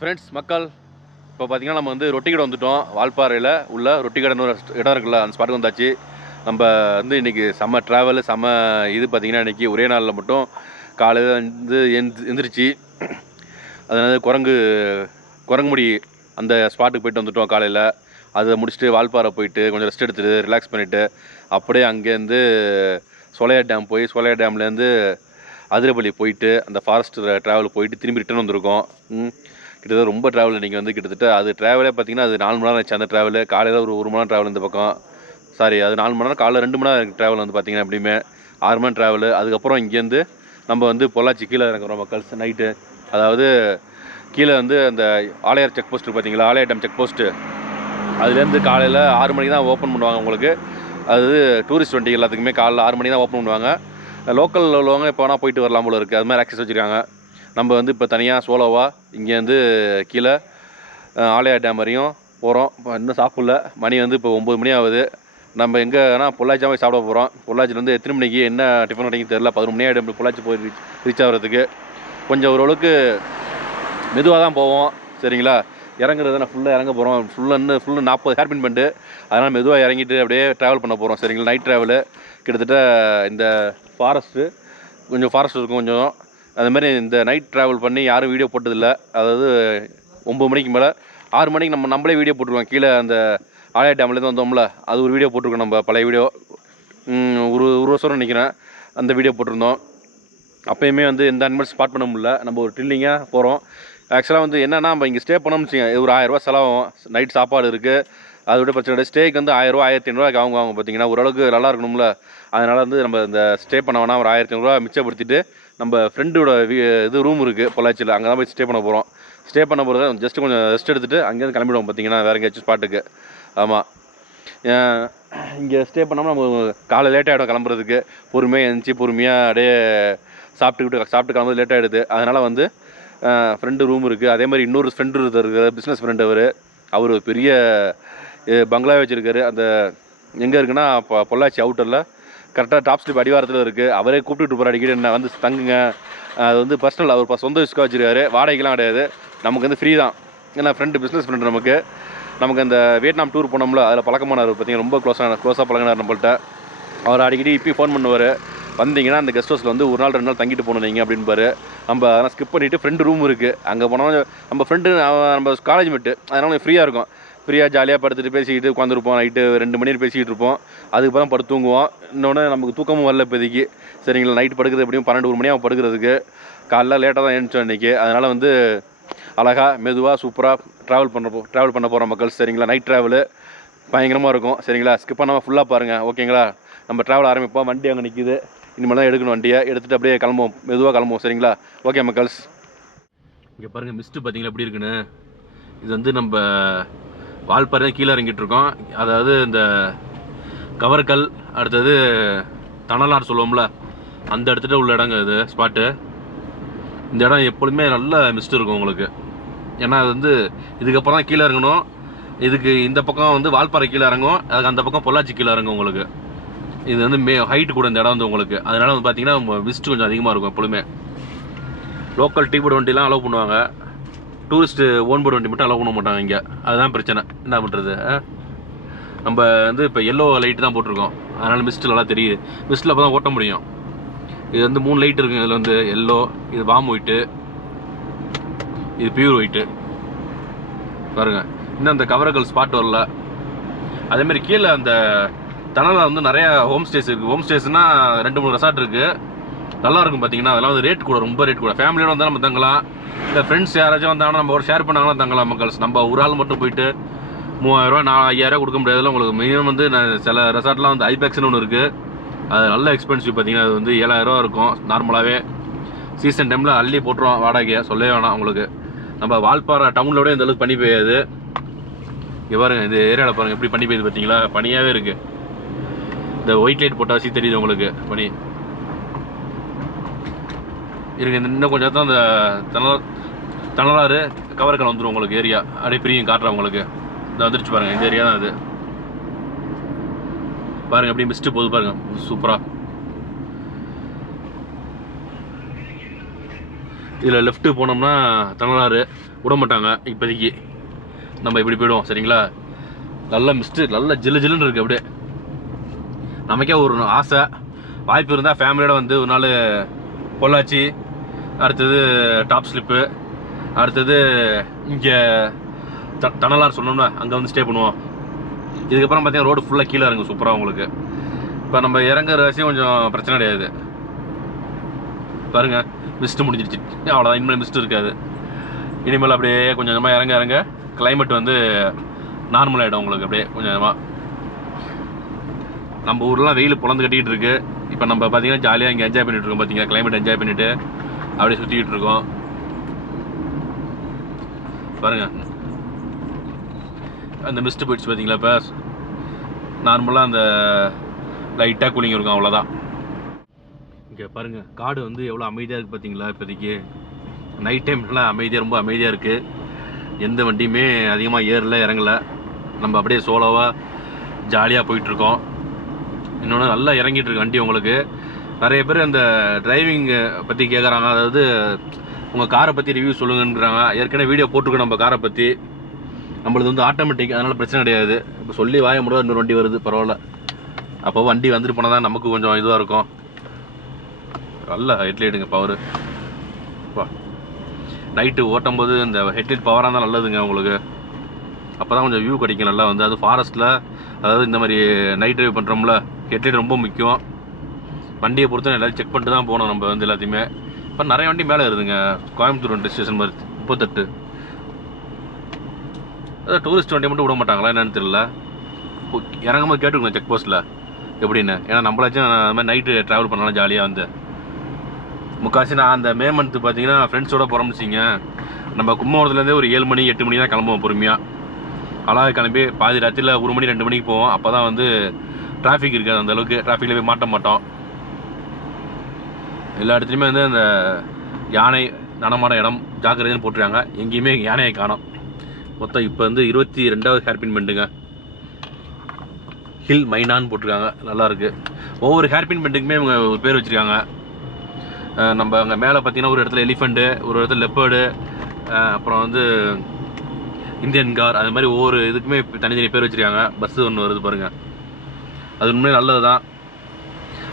Friends மக்கள் இப்போ பார்த்தீங்கன்னா நம்ம வந்து ரொட்டி கடை வந்துவிட்டோம். வால்பாறையில் உள்ள ரொட்டி கடைன்னு ஒரு இடம் இருக்குல்ல, அந்த ஸ்பாட்டுக்கு வந்தாச்சு. நம்ம வந்து இன்றைக்கி செம்ம ட்ராவல் செம்ம இது பார்த்திங்கன்னா இன்றைக்கி ஒரே நாளில் மட்டும் காலையில் வந்து எந்திரிச்சு அதாவது குரங்குமுடி அந்த ஸ்பாட்டுக்கு போயிட்டு வந்துவிட்டோம் காலையில். அதை முடிச்சுட்டு வால்பாறை போயிட்டு கொஞ்சம் ரெஸ்ட் எடுத்துகிட்டு ரிலாக்ஸ் பண்ணிவிட்டு அப்படியே அங்கேருந்து சோலையார் டேம் போய் சோலையார் டேம்லேருந்து அதிரப்பள்ளி போயிட்டு அந்த ஃபாரஸ்ட் ட்ராவல் போயிட்டு திரும்பி ரிட்டர்ன் வந்திருக்கோம். கிட்டத்தட்ட ரொம்ப ட்ராவல் நீங்கள் வந்து கிட்டத்தட்ட அது ட்ராவலே பார்த்தீங்கன்னா அது 4 மணி நேரம் ஆச்சு. அந்த ட்ராவல் காலையில் ஒரு 1 மணி நேரம் ட்ராவல் இந்த பக்கம், சாரி அது 4 மணி நேரம், காலையில் 2 மணி நேரம் ட்ராவல் வந்து பார்த்திங்கன்னா எப்படியுமே 6 மணி நேரம் ட்ராவல். அதுக்கப்புறம் இங்கேருந்து நம்ம வந்து பொள்ளாச்சி கீழே இறங்குறோம் மக்கள் நைட்டு. அதாவது கீழே வந்து அந்த ஆலையார் செக் போஸ்ட்டு பார்த்தீங்களா, ஆலையார் டேம் செக் போஸ்ட்டு, அதுலேருந்து காலையில் 6 மணிக்கு தான் ஓப்பன் பண்ணுவாங்க உங்களுக்கு. அது டூரிஸ்ட் வண்டி எல்லாத்துக்குமே காலையில் 6 மணி தான் ஓப்பன் பண்ணுவாங்க. லோக்கலில் உள்ளவங்க இப்போ வேணால் போயிட்டு வரலாம் போல இருக்குது, அது மாதிரி ஆக்சஸ் வச்சுருக்காங்க. நம்ம வந்து இப்போ தனியாக சோலோவாக இங்கேருந்து கீழே ஆலையார் டேம் வரையும் போகிறோம். இப்போ இன்னும் சாப்பிடல, மணி வந்து இப்போ 9 மணி ஆகுது. நம்ம எங்கேனா பொள்ளாச்சி போய் சாப்பிட போகிறோம். பொள்ளாச்சிலேருந்து எத்தனை மணிக்கு என்ன டிஃபன் கிடைக்கும் தெரில, 11 மணி ஆகிடும் பொள்ளாச்சி போய் ரீச் ஆகிறதுக்கு. கொஞ்சம் ஓரளவுக்கு மெதுவாக தான் போவோம் சரிங்களா. இறங்குறது நான் ஃபுல்லாக இறங்க போகிறோம். ஃபுல்லு 40 ஹேர்பின் பண்ணிட்டு, அதனால் மெதுவாக இறங்கிட்டு அப்படியே ட்ராவல் பண்ண போகிறோம் சரிங்களா. நைட் ட்ராவலு கிட்டத்தட்ட இந்த ஃபாரஸ்ட்டு கொஞ்சம் ஃபாரஸ்ட் இருக்கும் கொஞ்சம். அதுமாதிரி இந்த நைட் ட்ராவல் பண்ணி யாரும் வீடியோ போட்டதில்லை. அதாவது 9 மணிக்கு மேலே 6 மணிக்கு நம்மளே வீடியோ போட்டுருவோம். கீழே அந்த ஆலையார் டேம்லேருந்து வந்தோம்ல, அது ஒரு வீடியோ போட்டிருக்கோம். நம்ம பழைய வீடியோ ஒரு வருஷம் நினைக்கிறேன் அந்த வீடியோ போட்டிருந்தோம். அப்போயுமே வந்து எந்த அனிமல்ஸ் ஸ்பாட் பண்ண முடியல. நம்ம ஒரு ட்ரில்லிங்காக போகிறோம். ஆக்சுவலாக வந்து என்னென்னா நம்ம இங்கே ஸ்டே பண்ணோம்னு வச்சுக்கோங்க, ஒரு 1000 ரூபா செலவாகும். நைட் சாப்பாடு இருக்குது, அதை விட பிரச்சனை கிடையாது. ஸ்டேக்கு வந்து 1000 ரூபா 1500 அவங்க பார்த்தீங்கன்னா ஓரளவுக்கு நல்லா இருக்கணும்ல. அதனால் வந்து நம்ம இந்த ஸ்டே பண்ண வேணால் ஒரு 1500 ரூபா மிச்சப்படுத்திட்டு நம்ம ஃப்ரெண்டோட இது ரூம் இருக்குது பொள்ளாச்சியில், அங்கே தான் போய் ஸ்டே பண்ண போகிறோம். ஸ்டே பண்ண போகிறது ஜஸ்ட்டு கொஞ்சம் ரெஸ்ட் எடுத்துகிட்டு அங்கேருந்து கிளம்பிடுவோம் பார்த்தீங்கன்னா வேறு எங்கேயாச்சும் ஸ்பாட்டுக்கு. ஆமாம், இங்கே ஸ்டே பண்ணோம்னா நம்ம காலை லேட் ஆகிடும் கிளம்புறதுக்கு. பொறுமையாக எழுந்துச்சி பொறுமையாக அப்படியே சாப்பிட்டு கிளம்புறது லேட் ஆகிடுது. அதனால் வந்து ஃப்ரெண்டு ரூம் இருக்குது. அதே மாதிரி இன்னொரு ஃப்ரெண்டு இருக்கார், பிஸ்னஸ் ஃப்ரெண்டு. அவர் பெரிய பங்களாவே வச்சுருக்காரு. அந்த எங்கே இருக்குன்னா பொள்ளாச்சி அவுட்டரில் கரெக்டாக டாப் ஸ்லிப் அடிவாரத்தில் இருக்குது. அவரே கூப்பிட்டு போகிற அடிக்கடி என்ன வந்து தங்குங்க. அது வந்து பர்சனல், அவர் சொந்த யூஸ்க்காக வச்சுருக்காரு, வாடகைக்கெலாம் கிடையாது. நமக்கு வந்து ஃப்ரீ தான். ஏன்னா ஃப்ரெண்டு பிஸ்னஸ் ஃப்ரெண்டு நமக்கு அந்த வியட்நாம் டூர் போனோம்ல, அதில் பழக்கமானார் பார்த்தீங்கன்னா, ரொம்ப க்ளோஸாக பழகினார் நம்மள்கிட்ட. அவர் அடிக்கடி இப்போயும் ஃபோன் பண்ணுவார், வந்தீங்கன்னா அந்த கெஸ்ட் ஹவுஸில் வந்து 1 நாள் 2 நாள் தங்கிட்டு போகணும் நீங்கள் அப்படின்பாரு. நம்ம அதெல்லாம் ஸ்கிப் பண்ணிவிட்டு ஃப்ரெண்டு ரூம் இருக்குது, அங்கே போனால் நம்ம ஃப்ரெண்டு நம்ம காலேஜ் மேட்டு, அதனால் ஃப்ரீயாக இருக்கும். ஃப்ரீயாக ஜாலியாக படுத்துட்டு பேசிக்கிட்டு உட்காந்துருப்போம். நைட்டு 2 மணி நேரம் பேசிக்கிட்டு இருப்போம். அதுக்கப்புறம் படுத்து தூங்குவோம். இன்னொன்று நமக்கு தூக்கமும் வரல இப்போதைக்கு சரிங்களா. நைட்டு படுக்கிறது எப்படியும் 12 1 மணி ஆகும் படுக்கிறதுக்கு. காலைல லேட்டாக தான் எழுந்துச்சோம் இன்றைக்கி. அதனால் வந்து அழகாக மெதுவாக சூப்பராக ட்ராவல் பண்ண போகிறோம் மக்கள் சரிங்களா. நைட் ட்ராவலு பயங்கரமாக இருக்கும் சரிங்களா. ஸ்கிப் பண்ணாமல் ஃபுல்லாக பாருங்கள் ஓகேங்களா. நம்ம ட்ராவல் ஆரம்பிப்போம். வண்டி அங்கே நிற்கிது, இனிமேல் தான் எடுக்கணும். வண்டியை எடுத்துகிட்டு அப்படியே மெதுவாக கிளம்புவோம் சரிங்களா. ஓகே மக்கள்ஸ், இங்கே பாருங்கள் மிஸ்ட்டு பார்த்தீங்களா எப்படி இருக்குன்னு. இது வந்து நம்ம வால்பாறை கீழே இறங்கிட்டு இருக்கோம். அதாவது இந்த கவர்கல், அடுத்தது தணலார் சொல்லுவோம்ல, அந்த இடத்துல உள்ள இடங்க இது ஸ்பாட்டு. இந்த இடம் எப்பொழுதுமே நல்ல மிஸ்ட் இருக்கும் உங்களுக்கு. ஏன்னா அது வந்து இதுக்கப்புறம் தான் கீழே இறங்கணும். இதுக்கு இந்த பக்கம் வந்து வால்பாறை கீழே இறங்கும், அதுக்கு அந்த பக்கம் பொள்ளாச்சி கீழே இறங்கும் உங்களுக்கு. இது வந்து ஹைட்டு கூட இந்த இடம் வந்து உங்களுக்கு. அதனால் வந்து பார்த்தீங்கன்னா மிஸ்ட் கொஞ்சம் அதிகமாக இருக்கும் எப்பொழுதுமே. லோக்கல் டீ போர்டு வண்டிலாம் அலோவ் பண்ணுவாங்க, டூரிஸ்ட்டு ஓன் போர்டு வண்டி மட்டும் அலோவ் பண்ண மாட்டாங்க இங்கே. அதுதான் பிரச்சனை. என்ன பண்ணுறது, நம்ம வந்து இப்போ எல்லோ லைட்டு தான் போட்டிருக்கோம், அதனால் மிஸ்ட்டு நல்லா தெரியுது. மிஸ்ட்டில் அப்போ தான் ஓட்ட முடியும். இது வந்து 3 லைட் இருக்குங்க. இதில் வந்து எல்லோ, இது வாம் ஒயிட்டு, இது பியூர் ஒயிட்டு பாருங்கள். இன்னும் அந்த கவரகல் ஸ்பாட் வரல. அதேமாதிரி கீழே அந்த தணலில் வந்து நிறையா ஹோம் ஸ்டேஸ் இருக்குது. ஹோம் ஸ்டேஸ்னால் 2-3 ரெசார்ட் இருக்குது, நல்லாயிருக்கும் பார்த்தீங்கன்னா. அதெல்லாம் வந்து ரேட் கூட, ரொம்ப ரேட் கூட. ஃபேமிலியோடு வந்தால் நம்ம தங்கலாம், இல்லை ஃப்ரெண்ட்ஸ் யாராச்சும் வந்தாங்கன்னா நம்ம ஒரு ஷேர் பண்ணாங்கன்னா தங்கலாம் மக்கள்ஸ். நம்ம ஒரு ஆள் மட்டும் போயிட்டு 3000 ரூபா 5000 கொடுக்க முடியாதுல உங்களுக்கு. மினிமம் வந்து சில ரெசார்ட்லாம் வந்து ஐபேக்ஸ்னு ஒன்று இருக்குது, அது நல்ல எக்ஸ்பென்சிவ் பார்த்தீங்கன்னா. அது வந்து 7000 ரூபா இருக்கும் நார்மலாகவே. சீசன் டைமில் அள்ளி போட்டுருவோம் வாடகையை, சொல்லவே வேணாம் உங்களுக்கு. நம்ம வால்பாறை டவுனில் விட இந்த அளவுக்கு பனி பெய்யாது. இங்கே பாருங்கள், இந்த ஏரியாவில் பாருங்கள் எப்படி பனி பெய்யுது பார்த்தீங்களா. பனியாகவே இருக்குது. இந்த ஒயிட் லைட் போட்டால் வச்சு தெரியுது உங்களுக்கு பனி இருக்குது. இன்னும் கொஞ்சம் தான் அந்த தணலாறு கவர்கல் வந்துடும் உங்களுக்கு ஏரியா. அப்படியே பிரியும் காட்டுறேன் உங்களுக்கு. இந்த வந்துருச்சு பாருங்கள், இந்த ஏரியா தான் இது. பாருங்கள் எப்படி மிஸ்ட்டு போகுது பாருங்கள், சூப்பராக. இதில் லெஃப்ட்டு போனோம்னா தனலாறு விட மாட்டாங்க இப்போதைக்கு. நம்ம இப்படி போயிடுவோம் சரிங்களா. நல்ல மிஸ்ட்டு, நல்ல ஜில்லு ஜில்லுன்னு இருக்குது. அப்படியே நமக்கே ஒரு ஆசை, வாய்ப்பு இருந்தால் ஃபேமிலியோட வந்து ஒரு நாள் பொள்ளாச்சி, அடுத்தது டாப் ஸ்லிப்பு, அடுத்தது இங்கே தனலாறு சொன்னோம்னா அங்கே வந்து ஸ்டே பண்ணுவோம். இதுக்கப்புறம் பார்த்தீங்கன்னா ரோடு ஃபுல்லாக கீழே இறங்கும் சூப்பராக உங்களுக்கு. இப்போ நம்ம இறங்குற விஷயம் கொஞ்சம் பிரச்சனை கிடையாது. பாருங்கள் மிஸ்ட்டு முடிஞ்சிருச்சு, அவ்வளோதான். இனிமேல் மிஸ்ட்டு இருக்காது. இனிமேல் அப்படியே கொஞ்சம் கொஞ்சமாக இறங்க இறங்க கிளைமேட் வந்து நார்மல் ஆகிடும் உங்களுக்கு. அப்படியே கொஞ்சம் கொஞ்சமாக நம்ம ஊர்லாம் வெயில் பொழந்து கட்டிக்கிட்டு இருக்கு. இப்போ நம்ம பார்த்தீங்கன்னா ஜாலியாக இங்கே என்ஜாய் பண்ணிகிட்டு இருக்கோம். பார்த்தீங்கன்னா கிளைமேட் என்ஜாய் பண்ணிவிட்டு அப்படியே சுற்றிக்கிட்டு இருக்கோம். பாருங்கள் அந்த மிஸ்ட்டு போயிடுச்சு பார்த்தீங்களா. இப்போ நார்மலாக அந்த லைட்டாக கூலிங் இருக்கும், அவ்வளோதான். இங்கே பாருங்கள் காடு வந்து எவ்வளோ அமைதியாக இருக்குது பார்த்தீங்களா. இப்போதைக்கு நைட் டைம்லாம் அமைதியாக, ரொம்ப அமைதியாக இருக்குது. எந்த வண்டியுமே அதிகமாக ஏறல இறங்கலை. நம்ம அப்படியே சோலோவாக ஜாலியாக போயிட்டுருக்கோம். இன்னொன்று நல்லா இறங்கிட்டு இருக்கு வண்டி உங்களுக்கு. நிறைய பேர் அந்த டிரைவிங் பற்றி கேட்குறாங்க, அதாவது உங்கள் காரை பற்றி ரிவ்யூ சொல்லுங்கன்றாங்க. ஏற்கனவே வீடியோ போட்டிருக்கோம் நம்ம காரை பற்றி. நம்மளது வந்து ஆட்டோமேட்டிக், அதனால் பிரச்சனை கிடையாது. இப்போ சொல்லி வாய முடியாது, இன்னொரு வண்டி வருது பரவாயில்ல. அப்போ வண்டி வந்துட்டு போனால் தான் நமக்கு கொஞ்சம் இதுவாக இருக்கும். நல்ல ஹெட்லைட்டுங்க பவரு. நைட்டு ஓட்டும் போது இந்த ஹெட்லைட் பவராக இருந்தால் நல்லதுங்க உங்களுக்கு. அப்போ தான் கொஞ்சம் வியூ கிடைக்கும் நல்லா வந்து. அது ஃபாரஸ்ட்டில், அதாவது இந்த மாதிரி நைட் ட்ரைவ் பண்ணுறோம்ல, ஹெட்லைட் ரொம்ப முக்கியம். வண்டியை பொறுத்த எல்லாத்தையும் செக் பண்ணிட்டு தான் போகணும் நம்ம வந்து எல்லாத்தையுமே. இப்போ நிறைய வண்டி மேலே இருக்குதுங்க. கோயம்புத்தூர் வண்டி ஸ்டேஷன் மாதிரி 38. அதாவது டூரிஸ்ட் வண்டியை மட்டும் விட மாட்டாங்களா என்னன்னு தெரியல. இறங்கும்போது கேட்டுக்கணும் செக் போஸ்ட்டில் எப்படின்னு. ஏன்னா நம்மளாச்சும் அந்த மாதிரி நைட்டு ட்ராவல் பண்ணலாம் ஜாலியாக வந்து. முக்கால்வாசி நான் அந்த மே மந்த்து பார்த்தீங்கன்னா ஃப்ரெண்ட்ஸோடு போகிறோம்னுச்சிங்க. நம்ம கும்பகோணத்துலேருந்தே ஒரு 7 மணி 8 மணி தான் கிளம்புவோம் பொறுமையாக. அழகாக கிளம்பி பாதி ராத்திரியில் 1 மணி 2 மணிக்கு போவோம். அப்போ தான் வந்து டிராஃபிக் இருக்காது, அந்தளவுக்கு டிராஃபிக்கில் போய் மாட்ட மாட்டோம். எல்லா இடத்துலையுமே வந்து அந்த யானை நடமாட இடம் ஜாக்கிரதைன்னு போட்டுருக்காங்க. எங்கேயுமே யானையை காணோம். மொத்தம் இப்போ வந்து 22வது ஹேர்பின் பெண்டுங்க. ஹில் மைனான்னு போட்டிருக்காங்க, நல்லாயிருக்கு. ஒவ்வொரு ஹேர்பின் பெண்டுக்குமே இவங்க ஒரு பேர் வச்சுருக்காங்க. நம்ம அங்கே மேலே பார்த்தீங்கன்னா ஒரு இடத்துல எலிஃபெண்ட்டு, ஒரு இடத்துல லெப்பர்டு, அப்புறம் வந்து இந்தியன் கார், அது மாதிரி ஒவ்வொரு இதுக்குமே தனித்தனி பேர் வச்சுருக்காங்க. பஸ்ஸு ஒன்று வருது பாருங்கள், அது உண்மையே நல்லது தான்.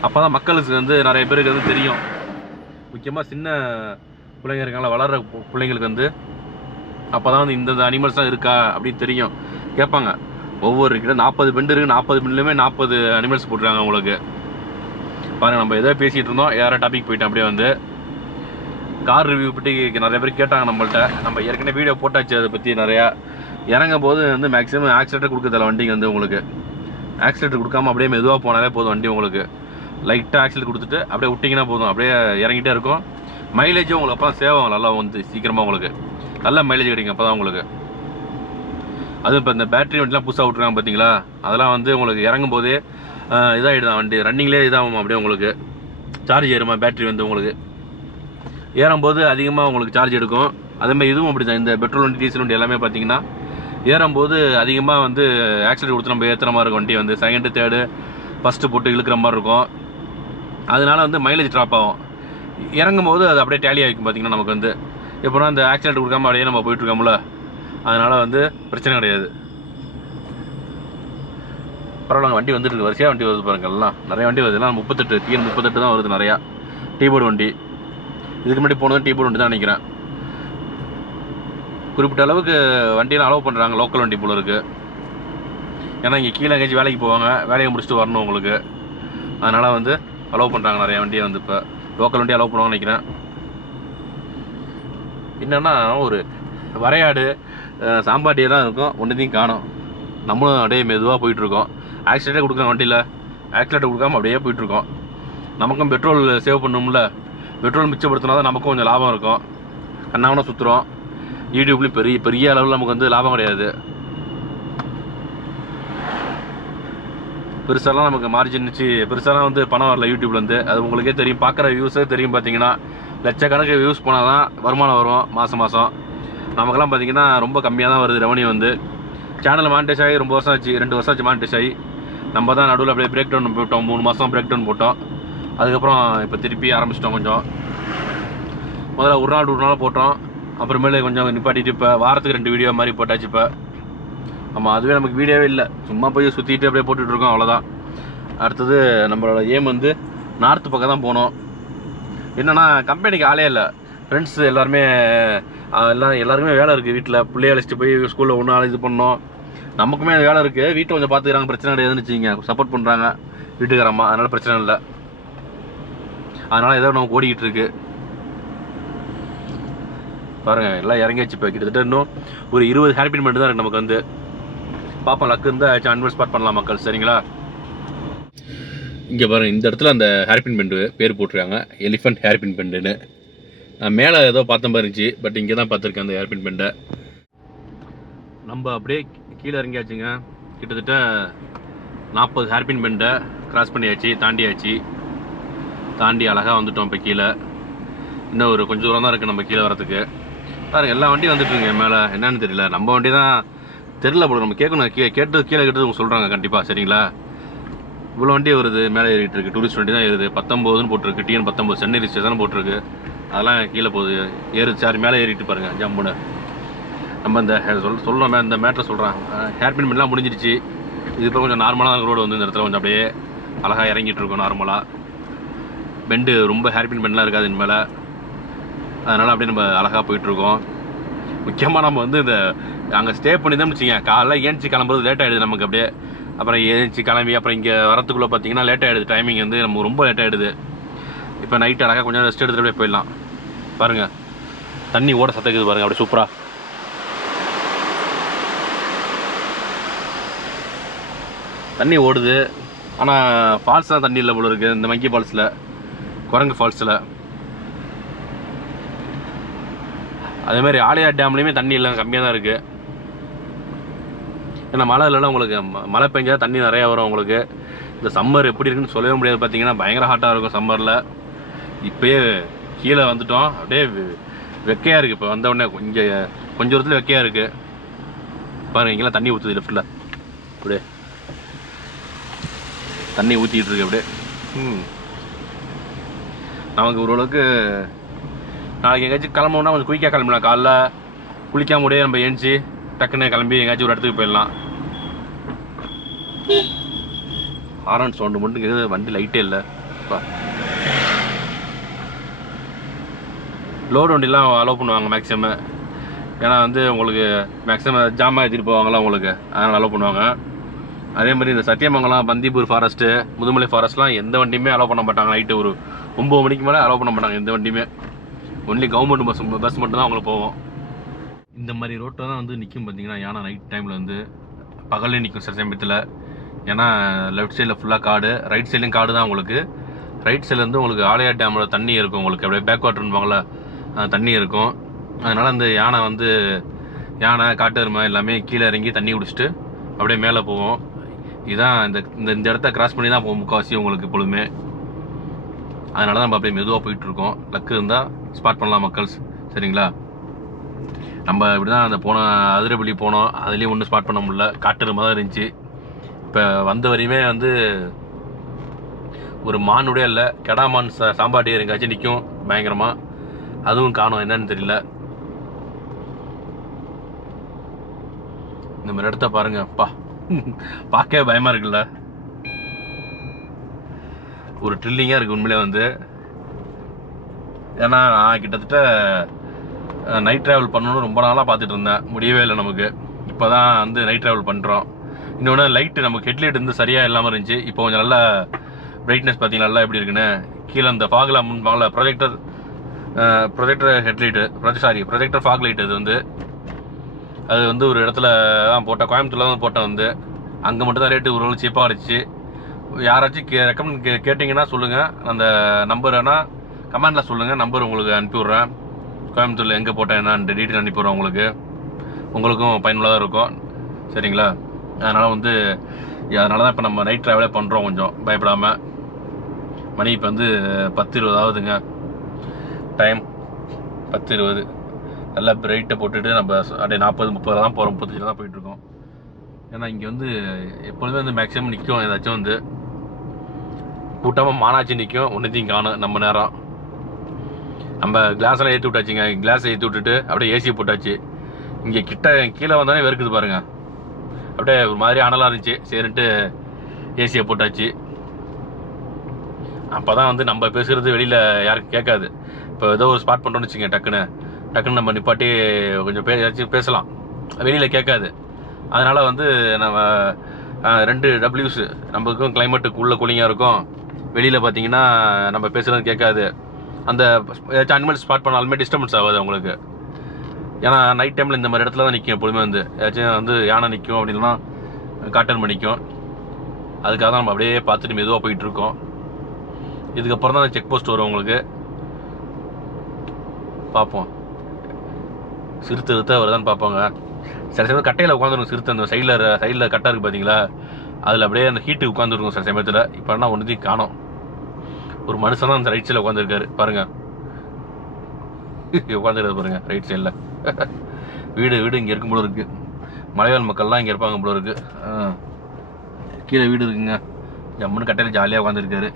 அப்போ தான் மக்களுக்கு வந்து நிறைய பேருக்கு வந்து தெரியும். முக்கியமாக சின்ன பிள்ளைங்க இருக்காங்களா, வளர்கிற பிள்ளைங்களுக்கு வந்து அப்போ தான் வந்து இந்த அனிமல்ஸ் தான் இருக்கா அப்படின்னு தெரியும். கேட்பாங்க. ஒவ்வொரு கிட்ட 40 பெண்டு இருக்குது, 40 பெண்ட்லேயுமே 40 அனிமல்ஸ் போட்டுருக்காங்க உங்களுக்கு. பாருங்கள், நம்ம எதோ பேசிகிட்டு இருந்தோம், யாரோ டாபிக் போயிட்டோம். அப்படியே வந்து கார் ரிவ்யூ பற்றி நிறைய பேர் கேட்டாங்க நம்மள்ட்ட. நம்ம ஏற்கனவே வீடியோ போட்டாச்சு அதை பற்றி நிறையா. இறங்கும் போது வந்து மேக்ஸிமம் ஆக்சிலேட்டர் கொடுக்குறதில்ல வண்டிக்கு வந்து உங்களுக்கு. ஆக்சிலேட்டர் கொடுக்காமல் அப்படியே மெதுவாக போனாலே போதும் வண்டி உங்களுக்கு. லைட்டாக ஆக்சிலேட்டர் கொடுத்துட்டு அப்படியே விட்டிங்கன்னா போதும், அப்படியே இறங்கிட்டே இருக்கும். மைலேஜும் உங்களுக்கு அப்போ தான் சேவ் ஆகும் நல்லா வந்து சீக்கிரமாக உங்களுக்கு. நல்ல மைலேஜ் கிடைக்கும் அப்போ தான் உங்களுக்கு. அதுவும் இப்போ இந்த பேட்டரி வண்டிலாம் புதுசாக விட்ருக்காங்க பார்த்தீங்களா, அதெல்லாம் வந்து உங்களுக்கு இறங்கும் போதே இதாகிடுதான் வண்டி, ரன்னிங்லேயே இதாகும். அப்படியே உங்களுக்கு சார்ஜ் ஏறுமா பேட்டரி வந்து உங்களுக்கு. ஏறும்போது அதிகமாக உங்களுக்கு சார்ஜ் எடுக்கும். அதேமாதிரி இதுவும் அப்படி தான். இந்த பெட்ரோல் வண்டி டீசல் வண்டி எல்லாமே பார்த்தீங்கன்னா ஏறும்போது அதிகமாக வந்து ஆக்சிலேட்டர் கொடுத்து நம்ம ஏற்றுற மாதிரி இருக்கும். வண்டி வந்து செகண்டு தேர்டு ஃபஸ்ட்டு போட்டு இழுக்கிற மாதிரி இருக்கும். அதனால வந்து மைலேஜ் ட்ராப் ஆகும். இறங்கும்போது அது அப்படியே டேலி ஆகிக்கும் பார்த்தீங்கன்னா நமக்கு வந்து. எப்போனா அந்த ஆக்சிலேட்டர் கொடுக்காம அப்படியே நம்ம போயிட்டுருக்கோம்ல, அதனால் வந்து பிரச்சனை கிடையாது. பரவாயில்ல, வண்டி வந்துட்டு வரிசையாக வண்டி வருது பாருங்கள். எல்லாம் நிறைய வண்டி வருது. எல்லாம் 38 TN 38 தான் வருது நிறையா. டீபோர்டு வண்டி இதுக்கு முன்னாடி போனது டீபோர்டு வண்டி தான் நினைக்கிறேன். குறிப்பிட்ட அளவுக்கு வண்டியெல்லாம் அலோவ் பண்ணுறாங்க, லோக்கல் வண்டி போல இருக்குது. ஏன்னா இங்கே கீழே எங்கேயாச்சும் வேலைக்கு போவாங்க, வேலையை முடிச்சுட்டு வரணும் உங்களுக்கு. அதனால் வந்து அலோவ் பண்ணுறாங்க நிறைய வண்டியை வந்து. இப்போ லோக்கல் வண்டி அலோவ் பண்ணுவாங்கன்னு நினைக்கிறேன். என்னென்னா ஒரு வரையாடு சாம்பாட்டியெல்லாம் இருக்கும், ஒன்றுத்தையும் காணும். நம்மளும் அப்படியே மெதுவாக போயிட்டுருக்கோம். ஆக்சிலேட்டர் கொடுக்குற வண்டியில் ஆக்சிலேட்டர் கொடுக்காமல் அப்படியே போயிட்டுருக்கோம். நமக்கும் பெட்ரோல் சேவ் பண்ணணும்ல, பெட்ரோல் மிச்சப்படுத்தினா தான் நமக்கும் கொஞ்சம் லாபம் இருக்கும். கண்ணாவனா சுற்றுறோம். யூடியூப்லேயும் பெரிய பெரிய அளவில் நமக்கு வந்து லாபம் கிடையாது. பெருசாலாம் நமக்கு மார்ஜின் வச்சு பெருசாலாம் வந்து பணம் வரல யூடியூப்லேருந்து. அது உங்களுக்கே தெரியும், பார்க்குற வியூஸே தெரியும். பார்த்தீங்கன்னா லட்சக்கணக்கு வியூஸ் போனால் தான் வருமானம் வரும் மாதம் மாதம். நமக்கெல்லாம் பார்த்தீங்கன்னா ரொம்ப கம்மியாக தான் வருது ரெவன்யூ வந்து. சேனல் மானிட்டைஸ் ஆகி ரொம்ப வருஷம் ஆச்சு, 2 வருஷம் ஆச்சு மானிட்டைஸ் ஆகி. நம்ம தான் நடுவில் அப்படியே பிரேக் டவுன் போட்டோம், 3 மாதம் பிரேக் டவுன் போட்டோம். அதுக்கப்புறம் இப்போ திருப்பி ஆரம்பிச்சிட்டோம் கொஞ்சம். முதல்ல ஒரு நாள் போட்டோம், அப்புறமேலே கொஞ்சம் நிப்பாட்டிட்டு இப்போ வாரத்துக்கு 2 வீடியோ மாதிரி போட்டாச்சு. இப்போ ஆமாம், அதுவே நமக்கு வீடியோவே இல்லை, சும்மா போய் சுற்றிட்டு அப்படியே போட்டுட்ருக்கோம், அவ்வளோதான். அடுத்தது நம்மளோட ஏம் வந்து நார்த்து பக்கம் தான் போனோம். என்னென்னா கம்பெனிக்கு ஆளே இல்லை, ஃப்ரெண்ட்ஸ் எல்லாருமே எல்லாருக்குமே வேலை இருக்குது. வீட்டில் பிள்ளைய அழைச்சிட்டு போய் ஸ்கூலில் ஒன்று நாள் இது பண்ணோம். நமக்குமே அது வேலை இருக்குது. வீட்டில் கொஞ்சம் பார்த்துக்கிறாங்க, பிரச்சனை கிடையாதுன்னு வச்சுக்கிங்க, சப்போர்ட் பண்ணுறாங்க வீட்டுக்காரம்மா, அதனால் பிரச்சனை இல்லை. அதனால் ஏதோ நமக்கு ஓடிக்கிட்டு இருக்கு பாருங்கள். எல்லாம் இறங்கியாச்சு. இப்போ கிட்டத்தட்ட இன்னும் ஒரு 20 ஹேர்பின் மட்டும் தான் இருக்குது நமக்கு வந்து. பார்ப்போம், லக்கு இருந்தால் அன்வெல் ஸ்பாட் பண்ணலாம் மக்கள், சரிங்களா? இங்கே பாருங்கள், இந்த இடத்துல அந்த ஹேர்பின் பெண்டு பேர் போட்டிருக்காங்க, எலிஃபண்ட் ஹேர்பின் பெண்டுன்னு. நான் மேலே ஏதோ பார்த்த மாதிரி இருந்துச்சு, பட் இங்கே தான் பார்த்துருக்கேன் அந்த ஹேர்பின் பெண்டை. நம்ம அப்படியே கீழே இறங்கியாச்சுங்க. கிட்டத்தட்ட 40 ஹேர்பின் பெண்டை கிராஸ் பண்ணியாச்சு, தாண்டி அழகாக வந்துட்டோம். இப்போ கீழே இன்னும் ஒரு கொஞ்சம் தூரம் தான் இருக்குது நம்ம கீழே வரத்துக்கு. பாருங்கள், எல்லா வண்டியும் வந்துட்டுருங்க மேலே. என்னன்னு தெரியல, நம்ம வண்டி தான் தெரியல போல. நம்ம கேட்கணும், கீழே கேட்டது அவங்க சொல்கிறாங்க கண்டிப்பாக, சரிங்களா? இவ்வளோ வண்டி வருது, மேலே ஏறிட்டு இருக்கு. டூரிஸ்ட் வண்டி தான் ஏறுது. 19ன்னு போட்டிருக்கு, TN 19 சென்னை ரிஜிஸ்ட்ரேஷன் போட்டிருக்கு. அதெல்லாம் கீழே போகுது, சாரி மேலே ஏறிட்டு பாருங்கள் ஜம்முன்னு. நம்ம இந்த சொல்கிறோம், இந்த மேட்டரை சொல்கிறேன். ஹேர்பின் பெண்ட்லாம் முடிஞ்சிருச்சு. இது இப்போ கொஞ்சம் நார்மலாக ரோடு வந்து இந்த இடத்துல கொஞ்சம் அப்படியே அழகாக இறங்கிட்டு இருக்கோம். நார்மலாக பெண்டு ரொம்ப ஹேர்பின் பெண்ட்லாம் இருக்காது இனிமேல். அதனால் அப்படியே நம்ம அழகாக போயிட்டுருக்கோம். முக்கியமாக நம்ம வந்து இந்த அங்கே ஸ்டே பண்ணி தான் வச்சுங்க, காலைல ஏஞ்சி கிளம்புறது லேட் ஆகிடுது நமக்கு. அப்படியே அப்புறம் ஏஞ்சி கிளம்பி அப்புறம் இங்கே வரத்துக்குள்ளே பார்த்தீங்கன்னா லேட் ஆகிடுது. டைமிங் வந்து நம்ம ரொம்ப லேட் ஆகிடுது. இப்போ நைட்டு அழகாக கொஞ்சம் ரெஸ்ட் எடுத்துகிட்டு அப்படியே போயிடலாம். பாருங்கள், தண்ணி ஓட சத்தக்குது பாருங்கள், அப்படியே சூப்பராக தண்ணி ஓடுது. ஆனால் ஃபால்ஸ் தான் தண்ணி இல்லை போல இருக்குது, இந்த மங்கி ஃபால்ஸில், குரங்கு ஃபால்ஸில். அதேமாதிரி ஆலியார் டேம்லேயுமே தண்ணி இல்லை, கம்மியாக தான் இருக்குது. ஏன்னா மழை இல்லைன்னா உங்களுக்கு மழை பெஞ்சால் தண்ணி நிறையா வரும் உங்களுக்கு. இந்த சம்மர் எப்படி இருக்குன்னு சொல்லவே முடியாது. பார்த்தீங்கன்னா பயங்கர ஹாட்டாக இருக்கும் சம்மரில். இப்போயே கீழே வந்துட்டோம், அப்படியே வெக்கையாக இருக்குது. இப்போ வந்த உடனே இங்கே கொஞ்சம் தூரத்தில் வெக்கையாக இருக்குது பாருங்கள். இங்கெல்லாம் தண்ணி ஊற்றுது, லெஃப்டில் அப்படியே தண்ணி ஊற்றிக்கிட்டு இருக்கு அப்படியே. நமக்கு ஓரளவுக்கு நாளைக்கு எங்கேயாச்சும் கிளம்புனா கொஞ்சம் குயிக்காக கிளம்பலாம். காலைல குளிக்காம முடியாது, நம்ம ஏஞ்சி டக்குன்னு கிளம்பி எங்கேயாச்சும் ஒரு இடத்துக்கு போயிடலாம். ஹாரன் சவுண்டு மட்டும் கேட்குது, வண்டி லைட்டே இல்லை. லோடு வண்டிலாம் அலோவ் பண்ணுவாங்க மேக்ஸிமம். ஏன்னா வந்து உங்களுக்கு மேக்ஸிமம் ஜாமாக ஏற்றிட்டு போவாங்களா உங்களுக்கு, அதனால் அலோவ் பண்ணுவாங்க. அதே மாதிரி இந்த சத்தியமங்கலம், பந்திப்பூர் ஃபாரஸ்ட்டு, முதுமலை ஃபாரஸ்ட்லாம் எந்த வண்டியுமே அலோவ் பண்ண மாட்டாங்க. நைட்டு ஒரு 9 மணிக்கு மேலே அலோவ் பண்ண மாட்டாங்க எந்த வண்டியுமே. ஒன்லி கவர்மெண்ட் பஸ் மட்டும் தான் அவங்களுக்கு போவோம். இந்த மாதிரி ரோட்டில் தான் வந்து நிற்கும் பார்த்தீங்கன்னா யானை. நைட் டைமில் வந்து பகல்லே நிற்கும் சில சமயத்தில். ஏன்னா லெஃப்ட் சைடில் ஃபுல்லாக காடு, ரைட் சைட்லேயும் காடு தான் உங்களுக்கு. ரைட் சைட்லேருந்து உங்களுக்கு ஆலியார் டேமோட தண்ணி இருக்கும் உங்களுக்கு, அப்படியே பேக் வாட்டர்னுவாங்களா, தண்ணி இருக்கும். அதனால் அந்த யானை காட்டு எருமை எல்லாமே கீழே இறங்கி தண்ணி குடிச்சிட்டு அப்படியே மேலே போவோம். இதுதான் இந்த இடத்த கிராஸ் பண்ணி தான் போவோம் முக்கால்வாசி உங்களுக்கு எப்பொழுதுமே. அதனால தான் நம்ம அப்படியே மெதுவாக போயிட்டுருக்கோம். லக்கு இருந்தால் ஸ்பாட் பண்ணலாம் மக்கள்ஸ், சரிங்களா? நம்ம இப்படி தான் அந்த அதிரப்பள்ளி போனோம், அதுலேயும் ஒன்றும் ஸ்பாட் பண்ண முடியல, காட்டுற மாதிரி இருந்துச்சு. இப்போ வந்த வரையுமே வந்து ஒரு மானுடைய இல்லை, கெடா மான் சாம்பாட்டி எங்காச்சும் நிற்கும் பயங்கரமாக, அதுவும் காணும், என்னன்னு தெரியல. இந்த மாதிரி இடத்த பாருங்க, பார்க்கவே பயமாக இருக்குல்ல, ஒரு ட்ரில்லிங்காக இருக்குது உண்மையிலே வந்து. ஏன்னா நான் கிட்டத்தட்ட நைட் ட்ராவல் பண்ணணும்னு ரொம்ப நாளாக பார்த்துட்டு இருந்தேன், முடியவே இல்லை நமக்கு. இப்போ தான் வந்து நைட் ட்ராவல் பண்ணுறோம். இன்னொன்று லைட்டு நமக்கு ஹெட்லைட் வந்து சரியாக இல்லாமல் இருந்துச்சு. இப்போ கொஞ்சம் நல்லா பிரைட்னஸ் பார்த்தீங்கன்னா நல்லா எப்படி இருக்குன்னு. கீழே அந்த ஃபாகில் முன்பாங்கள projector headlight, projector fog light. அது வந்து ஒரு இடத்துல தான் போட்டேன், கோயம்புத்தூரில் தான் போட்டேன். வந்து அங்கே மட்டும் தான் ரேட்டு ஒரு சீப்பாக கிடச்சி. யாராச்சும் ரெக்கமெண்ட் கேட்டிங்கன்னா சொல்லுங்கள், அந்த நம்பர் வேணால் கமெண்டில் சொல்லுங்கள், நம்பர் உங்களுக்கு அனுப்பி விட்றேன். கோயம்புத்தூரில் எங்கே போட்டேன் என்ன டீட்டெயில் அனுப்பி விட்றேன் உங்களுக்கும் பயனுள்ளதாக இருக்கும், சரிங்களா? அதனால் வந்து அதனால தான் இப்போ நம்ம நைட் ட்ராவலே பண்ணுறோம் கொஞ்சம் பயப்படாமல். மணி இப்போ வந்து 10:20 ஆகுதுங்க டைம், 10:20. நல்லா பிரைட்டை போட்டுட்டு நம்ம அப்படியே 40-30 தான் போகிறோம், 35 தான் போயிட்டுருக்கோம். ஏன்னா இங்கே வந்து எப்பொழுதுமே வந்து மேக்ஸிமம் நிற்கும், ஏதாச்சும் வந்து கூட்டமாக மானாச்சி நிற்கும், ஒன்றுத்தையும் காணும் நம்ம நேரம். நம்ம கிளாஸெல்லாம் ஏற்றி விட்டாச்சுங்க. கிளாஸை ஏற்றி விட்டுட்டு அப்படியே ஏசியை போட்டாச்சு. இங்கே கீழே வந்தாலே வெறுக்குது பாருங்கள். அப்படியே ஒரு மாதிரி அனலாக இருந்துச்சு. சரின்ட்டு ஏசியை போட்டாச்சு. அப்போ தான் வந்து நம்ம பேசுகிறது வெளியில் யாருக்கும் கேட்காது. இப்போ ஏதோ ஒரு ஸ்பாட் பண்ணுறோன்னு வச்சுங்க, டக்குன்னு நம்ம நிப்பாட்டி கொஞ்சம் ஏதாச்சும் பேசலாம், வெளியில் கேட்காது. அதனால் வந்து நம்ம 2 டபிள்யூஸ், நம்மளுக்கும் கிளைமேட்டுக்கு உள்ள கூலிங்காக இருக்கும், வெளியில் பார்த்தீங்கன்னா நம்ம பேசுகிறது கேட்காது. அந்த ஏதாச்சும் அனிமல்ஸ் ஸ்பாட் பண்ணாலுமே டிஸ்டர்பன்ஸ் ஆகாது உங்களுக்கு. ஏன்னா நைட் டைமில் இந்த மாதிரி இடத்துல தான் நிற்கும் எப்பொழுதுமே. வந்து ஏதாச்சும் வந்து யானை நிற்கும், அப்படின்னா காட்டெருமை நிற்கும். அதுக்காக தான் நம்ம அப்படியே பார்த்துட்டு மெதுவாக போயிட்டுருக்கோம். இதுக்கப்புறம் தான் செக் போஸ்ட் வரும் உங்களுக்கு. பார்ப்போம் சிறுத்தை வருதான்னு பார்ப்போங்க. சில சமயம் கட்டையில் உட்காந்துருக்கும் சிறுத்தை. அந்த சைடில் கட்டை இருக்குது பார்த்தீங்களா, அதில் அப்படியே அந்த ஹீட்டுக்கு உட்காந்துருக்கும் சில சமயத்தில். இப்போ என்ன ஒன்றுத்தையும் காணோம். ஒரு மனுஷன் தான் அந்த ரைட் சைடில் உட்காந்துருக்காரு பாருங்கள். உட்காந்துருக்காரு பாருங்கள் ரைட் சைடில். வீடு இங்கே இருக்கும் போல இருக்குது. மலைவாழ் மக்கள்லாம் இங்கே இருப்பாங்க போல இருக்குது. கீழே வீடு இருக்குங்க. ஜம்முன்னு கட்டையில் ஜாலியாக உட்காந்துருக்காரு.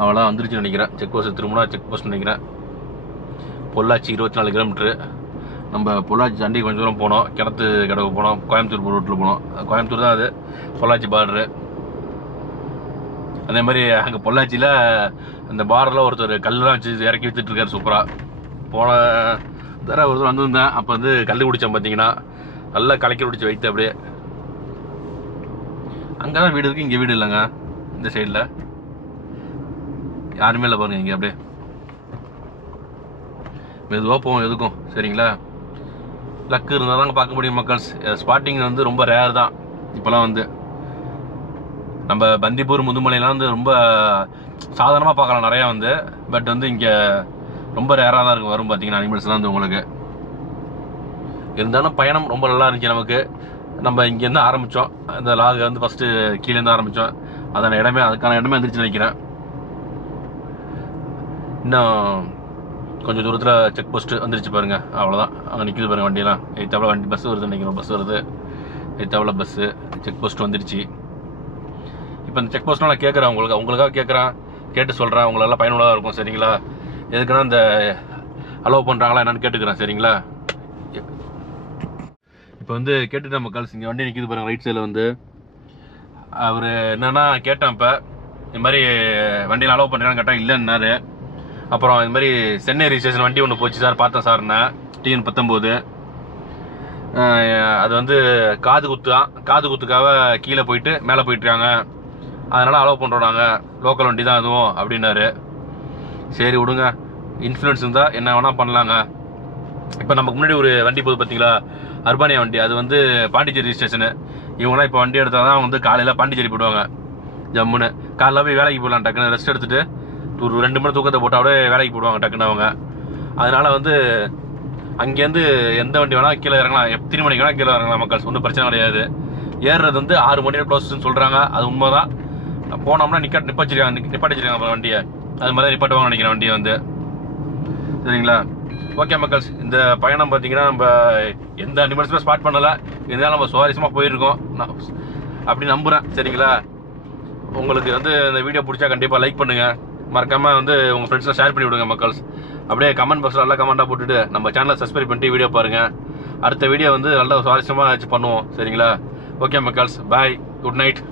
அவ்வளோதான் வந்துருச்சுன்னு நினைக்கிறேன். செக் போஸ்ட் திரும்பினா செக் போஸ்ட் நினைக்கிறேன். பொள்ளாச்சி 24 கிலோமீட்ரு. நம்ம பொள்ளாச்சி தாண்டி கொஞ்சம் தூரம் போனோம். கிணத்து கடவுக்கு போனோம். கோயம்புத்தூர் ரோட்டில் போனோம். கோயம்புத்தூர் தான் அது, பொள்ளாச்சி பார்டரு. அதே மாதிரி அங்கே பொள்ளாச்சியில் அந்த பார்டரில் ஒருத்தர் கல்லாம் வச்சு இறக்கி விற்றுட்ருக்காரு சூப்பராக. போன தடவை ஒருத்தர் வந்திருந்தேன். அப்போ வந்து கல் குடித்தேன் பார்த்தீங்கன்னா, நல்லா கலக்கி குடிச்சு வைத்து அப்படியே. அங்கே தான் வீடு இருக்குது, இங்கே வீடு இல்லைங்க. இந்த சைடில் யாருமே இல்லை பாருங்கள். இங்கே அப்படியே மெதுவாக போவோம் எதுக்கும், சரிங்களா? லக்கு இருந்தால் தாங்க பார்க்க முடியும் மக்கள்ஸ். ஸ்பாட்டிங் வந்து ரொம்ப ரேர் தான் இப்போலாம். வந்து நம்ம பந்திப்பூர் முதுமலையெல்லாம் வந்து ரொம்ப சாதாரணமாக பார்க்கலாம் நிறையா வந்து. பட் வந்து இங்கே ரொம்ப ரேராக தான் இருக்கும் வரும் பார்த்தீங்கன்னா அனிமல்ஸ்லாம் வந்து உங்களுக்கு. இருந்தாலும் பயணம் ரொம்ப நல்லா இருந்துச்சு நமக்கு. நம்ம இங்கேருந்து ஆரம்பித்தோம். அந்த லாகை வந்து ஃபஸ்ட்டு கீழேருந்து ஆரம்பித்தோம். அதுக்கான இடமே வந்துருச்சு நினைக்கிறேன். இன்னும் கொஞ்சம் தூரத்தில் செக் போஸ்ட்டு வந்துருச்சு பாருங்கள். அவ்வளோதான். அங்கே நிற்கிது பாருங்கள் வண்டியெல்லாம். எய்த்தாவில் பஸ் வருது நினைக்கிறோம். பஸ் வருது எய்த்தாவில் பஸ்ஸு. செக் போஸ்ட் வந்துருச்சு. இப்போ இந்த செக் போஸ்ட்லாம் நான் கேட்குறேன் உங்களுக்காக கேட்குறேன், கேட்டு சொல்கிறேன். உங்களெல்லாம் பயனுள்ளதாக இருக்கும், சரிங்களா? எதுக்குன்னா இந்த அலோவ் பண்ணுறாங்களா என்னென்னு கேட்டுக்கிறேன், சரிங்களா? இப்போ வந்து கேட்டுட்டேன் மக்கள்ஸ். இங்கே வண்டி நிற்கிது பாருங்கள் ரைட் சைடில் வந்து. அவர் என்னென்னா கேட்டேன், இப்போ இந்த மாதிரி வண்டியில் அலோவ் பண்ணுறான்னு கேட்டால் இல்லைன்னாரு. அப்புறம் இது மாதிரி சென்னை ரிஜிஸ்ட்ரேஷன் வண்டி ஒன்று போச்சு சார், பார்த்தேன் சார்ண்ணே, TN 19. அது வந்து காது குத்துக்காக கீழே போயிட்டு மேலே போயிட்டுருக்காங்க, அதனால் அலோவ் பண்ணுறோம் நாங்கள், லோக்கல் வண்டி தான் அதுவும் அப்படின்னாரு. சரி விடுங்க, இன்ஃப்ளூயன்ஸ் இருந்தால் என்ன வேணால் பண்ணலாங்க. இப்போ நமக்கு முன்னாடி ஒரு வண்டி போகுது பார்த்தீங்களா, அர்பானியா வண்டி. அது வந்து பாண்டிச்சேரி ரிஜிஸ்ட்ரேஷனு. இவங்களாம் இப்போ வண்டி எடுத்தால் தான் வந்து காலையில் பாண்டிச்சேரி போயிடுவாங்க. ஜம்முன்னு காலையில் போய் வேலைக்கு போடலாம், டக்குன்னு ரெஸ்ட் எடுத்துகிட்டு ஒரு 2 மணி தூக்கத்தை போட்டால் அப்படியே வேலைக்கு போடுவாங்க டக்குன்னு அவங்க. அதனால் வந்து அங்கேருந்து எந்த வண்டி வேணால் கீழே இறங்கலாம், எத்தனை மணிக்கு வேணால் கீழே இறங்கலாம் மக்கள், ஒன்றும் பிரச்சனை கிடையாது. ஏறுறது வந்து 6 மணி க்ளோஸ்ன்னு சொல்கிறாங்க, அது உண்மை தான். போனோம்னா நிப்பாட்டிச்சிருக்காங்க அப்புறம் வண்டியை. அது மாதிரி நிப்பாட்டுவாங்க நினைக்கிறேன் வண்டியை வந்து, சரிங்களா? ஓகே மக்கள்ஸ், இந்த பயணம் பார்த்தீங்கன்னா நம்ம எந்த அனிமல்ஸுமே ஸ்பாட் பண்ணலை, இருந்தாலும் நம்ம சுவாரஸ்யமாக போயிருக்கோம் அப்படி நம்புகிறேன், சரிங்களா? உங்களுக்கு வந்து இந்த வீடியோ பிடிச்சா கண்டிப்பாக லைக் பண்ணுங்கள், மறக்காமல் வந்து உங்கள் ஃப்ரெண்ட்ஸ்லாம் ஷேர் பண்ணி விடுங்க மக்கள்ஸ். அப்படியே கமெண்ட் பாக்ஸில் நல்லா கமெண்ட்டாக போட்டுட்டு நம்ம சேனலை சப்ஸ்கிரைப் பண்ணிட்டு வீடியோ பாருங்கள். அடுத்த வீடியோ வந்து நல்லா சுவாரஸ்யமாக வச்சு பண்ணுவோம், சரிங்களா? ஓகே மக்கள்ஸ், பாய், குட் நைட்.